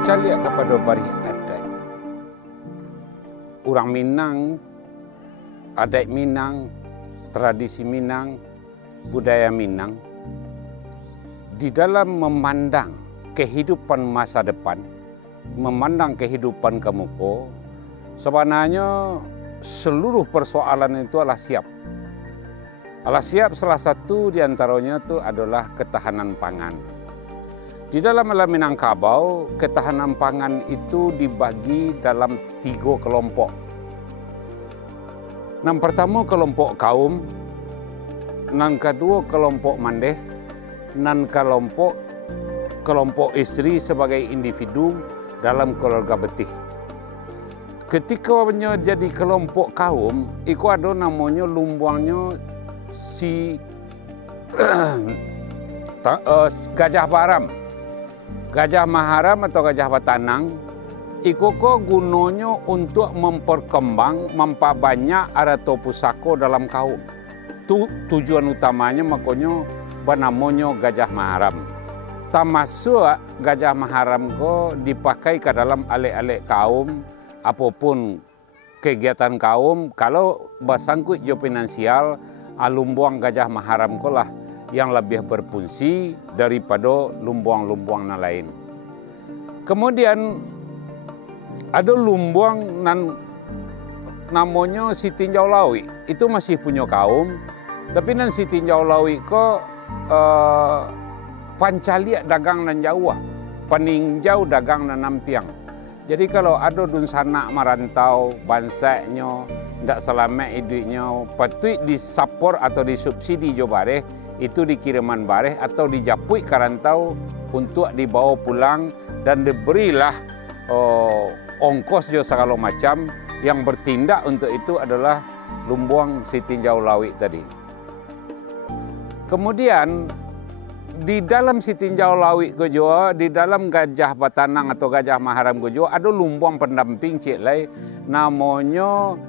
Pancaliak kepada barih adat. Orang Minang, adat Minang, tradisi Minang, budaya Minang, di dalam memandang kehidupan masa depan, memandang kehidupan kemuka, sebenarnya seluruh persoalan itu adalah siap. Adalah siap, salah satu diantaranya itu adalah ketahanan pangan. Di dalam alam Minangkabau, ketahanan pangan itu dibagi dalam 3 kelompok. Yang pertama kelompok kaum, yang kedua kelompok mandeh, dan kelompok istri sebagai individu dalam keluarga betih. Ketika jadi kelompok kaum, itu ada namanya lumbuangnya si Gajah Baram. Gajah Maharam atau Gajah Batanang, itu gunanya untuk memperbanyak arato pusako dalam kaum. Tujuan utamanya makanya bernamanya Gajah Maharam. Termasuk Gajah Maharam dipakai ke dalam alek-alek kaum, apapun kegiatan kaum. Kalau bersangkut jo finansial, lumbuang Gajah Maharam lah yang lebih berfungsi daripada lumbuang-lumbuang yang lain. Kemudian ada lumbuang namanya si Tinjau Lawi. Itu masih punya kaum, tapi nan si Tinjau Lawi pancaliak dagang nan Jawa, peninjau dagang nan Nampiang. Jadi kalau ada dun sanak marantau bansanya ndak selamat hidupnya, patut disapor atau disubsidi jo bareh, itu dikiriman bareh atau dijapui ke rantau untuk dibawa pulang dan diberilah ongkos jo segala macam. Yang bertindak untuk itu adalah lumbuang si Tinjau Lawi tadi. Kemudian di dalam si Tinjau Lawi gojo, di dalam Gajah Batanang atau Gajah Maharam gojo, ada lumbuang pendamping cik lai, namanya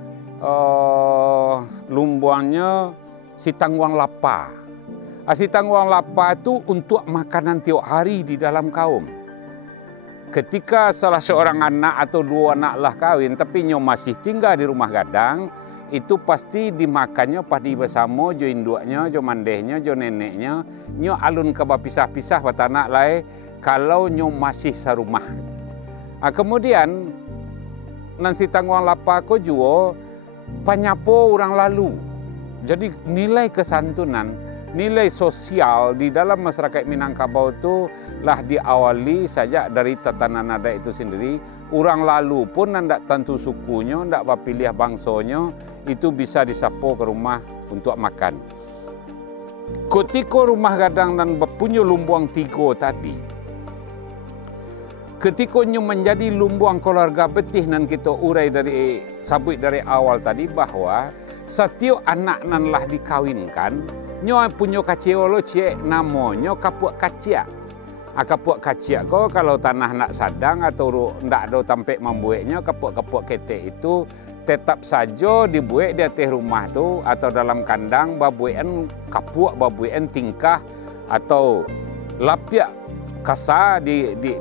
lumbuangnya si Tangguang Lapa. Si Tangguang Lapa itu untuk makanan tiap hari di dalam kaum. Ketika salah seorang anak atau 2 anak lah kawin, tapi nyo masih tinggal di rumah gadang, itu pasti dimakannya padi bersama, jo induknya, jo mandehnya, jo neneknya, nyo alun ke pisah-pisah buat anak lai, kalau nyo masih serumah. Kemudian nansi Tangguang Lapa ko juga penyapo orang lalu. Jadi nilai kesantunan, nilai sosial di dalam masyarakat Minangkabau itu lah diawali saja dari tatanan adat itu sendiri. Orang lalu pun tidak tentu sukunya, tidak pilih bangsanya, itu bisa disapo ke rumah untuk makan. Ketika rumah gadang dan punya lumbuang 3 tadi, ketika menjadi lumbuang keluarga betih dan kita urai dari sabut dari awal tadi bahwa setiap anak nan lah dikawinkan, nyo punya kaciolo cek namanya kapuk kaciak. Kapuk kaciak kalau tanah nak sadang atau ndak ada tampek membuatnya, kapuk-kapuk ketek itu tetap saja dibuat di atas rumah tu atau dalam kandang, babuan kapuk, babuan tingkah atau lapiak kasa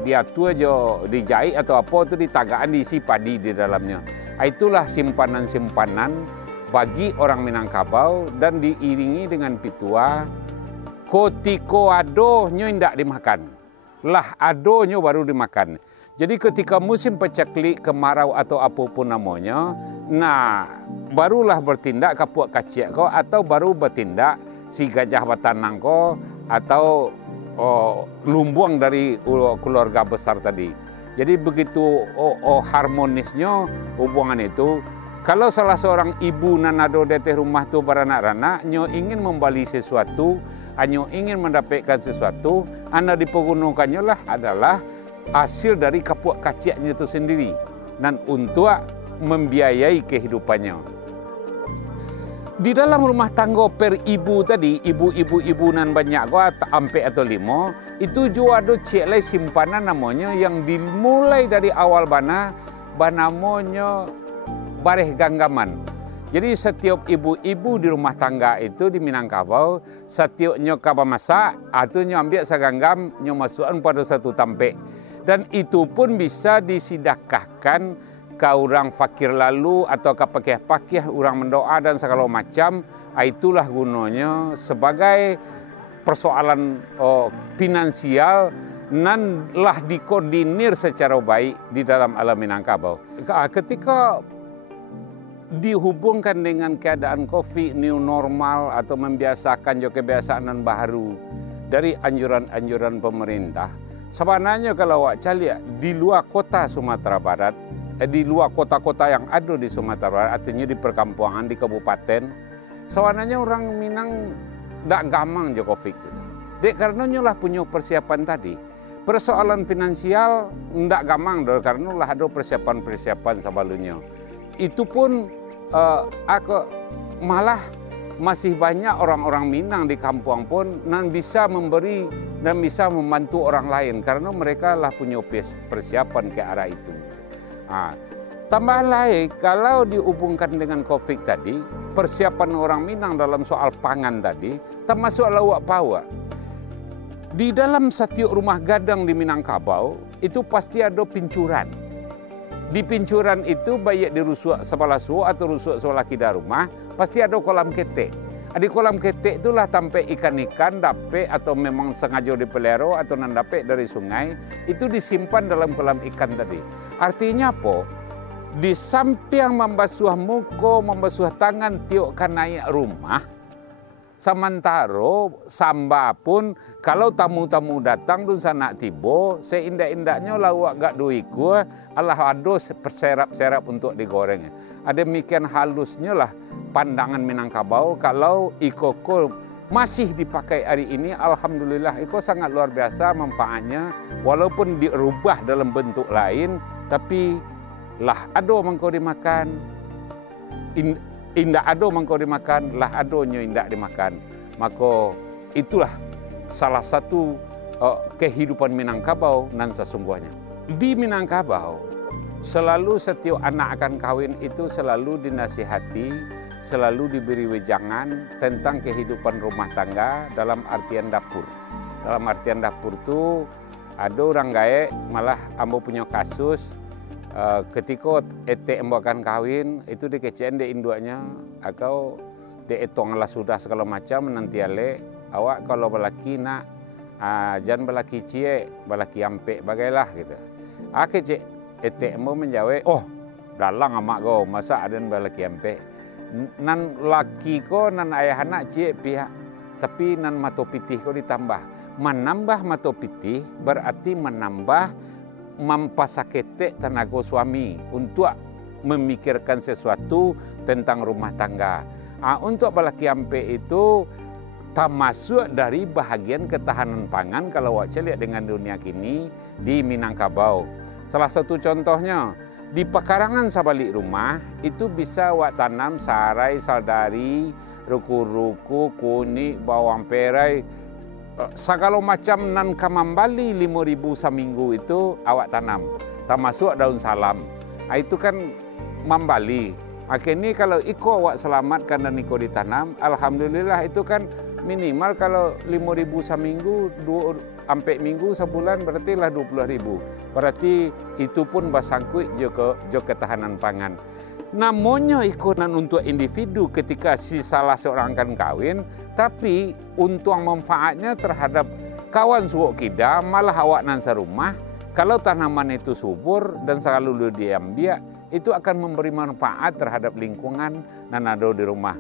diatur aja dijahit atau apa tu ditagaan diisi padi di dalamnya. Itulah simpanan-simpanan bagi orang Minangkabau dan diiringi dengan pitua. Kotiko adohnya tidak dimakan, lah adohnya baru dimakan. Jadi ketika musim pacaklik, kemarau atau apapun namanya, nah barulah bertindak kapuk kaciak ko atau baru bertindak si Gajah Batanang ko atau lumbuang dari keluarga besar tadi. Jadi begitu harmonisnya hubungan itu. Kalau salah seorang ibu nanado di rumah tu beranak-anak, nyo ingin membeli sesuatu, nyo ingin mendapatkan sesuatu, anda dipergunakannya lah adalah hasil dari kapuk kaciaknya itu sendiri dan untuk membiayai kehidupannya. Di dalam rumah tangga per ibu tadi, ibu nan banyak ampe atau 5, itu juga ada cek simpanan namanya yang dimulai dari awal namanya bareh ganggaman. Jadi setiap ibu-ibu di rumah tangga itu di Minangkabau, setiap nyo kaba masak, atau nyo ambil seganggam, nyo masukkan pada satu tampek. Dan itu pun bisa disidakahkan ke orang fakir lalu atau ke pakih-pakih orang mendoa dan segala macam. Itulah gunanya sebagai persoalan finansial nan lah dikoordinir secara baik di dalam alam Minangkabau. Ketika dihubungkan dengan keadaan COVID, new normal atau membiasakan juga kebiasaan baru dari anjuran-anjuran pemerintah, sebenarnya kalau awak lihat di luar kota Sumatera Barat, di luar kota-kota yang ada di Sumatera Barat, artinya di perkampungan, di kabupaten, sebenarnya orang Minang tidak gampang je COVID. Dek karena nyolah punya persiapan tadi. Persoalan finansial tidak gampang dong, karena lah ada persiapan-persiapan sebelumnya. Itu pun aku malah masih banyak orang-orang Minang di kampung pun nan bisa memberi dan bisa membantu orang lain karena mereka lah punya persiapan ke arah itu. Tambahan lain, kalau dihubungkan dengan COVID tadi, persiapan orang Minang dalam soal pangan tadi, termasuk lawak pawa. Di dalam setiap rumah gadang di Minangkabau, itu pasti ada pincuran. Di pincuran itu, baik di rusuk sebelah suhu atau rusuk sebelah kidar rumah, pasti ada kolam ketek. Di kolam ketek itulah sampai ikan-ikan dapat atau memang sengaja dipelihara atau nan dapat dari sungai, itu disimpan dalam kolam ikan tadi. Artinya apa? Di samping membasuh muka, membasuh tangan tiok kan naik rumah, sementara samba pun kalau tamu-tamu datang tu sana tiba, seindak-indaknya lawak gak duiku, Allah ada perserap-serap untuk digoreng. Ada demikian halusnya lah pandangan Minangkabau kalau ikoko masih dipakai hari ini, alhamdulillah iko sangat luar biasa manfaatnya, walaupun dirubah dalam bentuk lain, tapi lah ado mangko dimakan, indak ado mangko dimakan, lah adonyo indak dimakan. Maka itulah salah satu kehidupan Minangkabau nan sesungguhnya. Di Minangkabau selalu setiap anak akan kawin itu selalu dinasihati, selalu diberi wejangan tentang kehidupan rumah tangga dalam artian dapur. Dalam artian dapur itu ada orang gaek, malah ambo punya kasus ketika ete ambo akan kawin itu dikecein de induknya atau de etong lah sudah segala macam nanti ale awak kalau belaki nak jangan belaki cie belaki ampe bagailah gitu. Kece ete ambo menjawab, oh dalang amak go masa ada belaki ampe. Nan laki ko nan ayah anak cie pihak, tapi nan mato pitih ko ditambah. Menambah mato pitih berarti menambah mempasakete tenaga suami untuk memikirkan sesuatu tentang rumah tangga. Untuk balaki ampe itu termasuk dari bahagian ketahanan pangan kalau wak lihat dengan dunia kini di Minangkabau. Salah satu contohnya, di pekarangan sabalik rumah itu bisa wak tanam sarai, saldari, ruku-ruku, kunyit, bawang perai, segala macam nan kamambali 5.000 seminggu itu awak tanam. Termasuk daun salam. Itu kan mambali. Akhirnya kalau iko awak selamatkan dan iko ditanam, alhamdulillah itu kan minimal kalau 5.000 seminggu, 2 sampai minggu sebulan berarti lah 20.000. Berarti itu pun basangkut juga ketahanan pangan. Namanya ikonan untuk individu ketika si salah seorang akan kawin, tapi untuk manfaatnya terhadap kawan suwok kita malah awak nan serumah. Kalau tanaman itu subur dan selalu diambil, itu akan memberi manfaat terhadap lingkungan dan ada di rumah.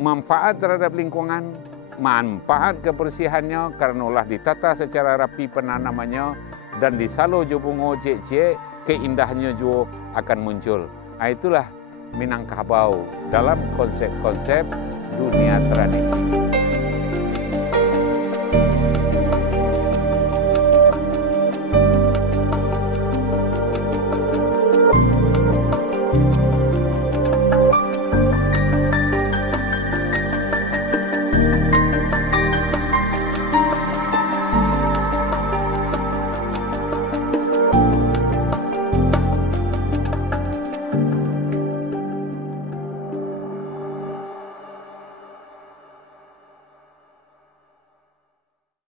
Manfaat terhadap lingkungan, manfaat kebersihannya karena ulah ditata secara rapi penanamannya dan disalo jo bungo cek-cek, keindahannya juga akan muncul. Itulah Minangkabau dalam konsep-konsep dunia tradisi.